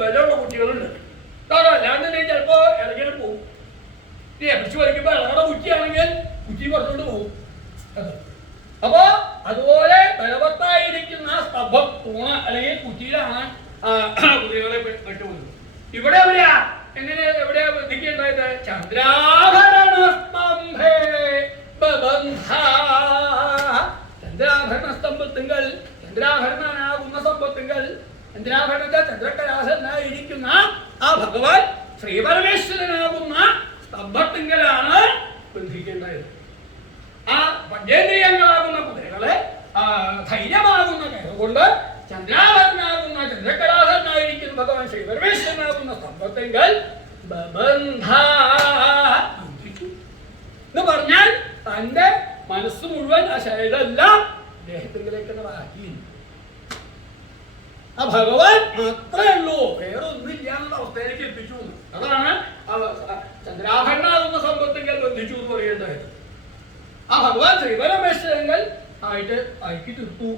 ബലമുള്ള കുട്ടികളുണ്ട്. അല്ലാന്നുണ്ടെങ്കിൽ ചിലപ്പോ ഇറങ്ങിയിട്ട് പോകും. പിടിച്ചു വലിക്കുമ്പോ ഇളകട കുറ്റിയാണെങ്കിൽ കുറ്റി പുറത്തോട്ട് പോകും. അപ്പൊ അതുപോലെ ബലവത്തായിരിക്കുന്ന സ്തംഭം തൂണ അല്ലെങ്കിൽ കുറ്റിയിലാണ് കുതിരകളെ പെട്ടുപോകുന്നത്. ഇവിടെ എവിടെയാ എവിടെയാ ബന്ധിക്കേണ്ടത്? ചന്ദ്രാഭരണ സ്തംഭത്തിങ്കൽ ചന്ദ്രാഭരണനാകുന്ന സ്തംഭത്തിങ്കൽ ചന്ദ്രാഭരണത്തെ ചന്ദ്രകലാശനായിരിക്കുന്ന ആ ഭഗവാൻ ശ്രീപരമേശ്വരനാകുന്ന സ്തംഭത്തിങ്കലാണ് ബന്ധിക്കേണ്ടത്. ആ പഞ്ചേന്ദ്രിയങ്ങളാകുന്ന കുതിരകളെ ധൈര്യമാകുന്ന കയറുകൊണ്ട് ചന്ദ്രാഭരനാകുന്ന ചന്ദ്രകലാശനായിരിക്കുന്ന ഭഗവാൻ ശ്രീപരമേശ്വരനാകുന്ന സ്തംഭത്തിങ്കൽ എന്ന് പറഞ്ഞാൽ തന്റെ മനസ്സ് മുഴുവൻ ആ ശരീരമെല്ലാം ദേഹത്തിങ്കിലേക്കെന്ന് ആക്കി. ആ ഭഗവാൻ മാത്രമേ ഉള്ളൂ, വേറെ ഒന്നുമില്ല എന്നുള്ള അവസ്ഥയിലേക്ക് എത്തിച്ചു. അതാണ് ചന്ദ്രാഭരണാകുന്ന സമ്പത്തിങ്കൽ ബന്ധിച്ചു എന്ന് പറയേണ്ടത്. ആ ഭഗവാൻ ശ്രീപരമേശ്വരങ്ങൾ ആയിട്ട് ആക്കി തീർത്തു.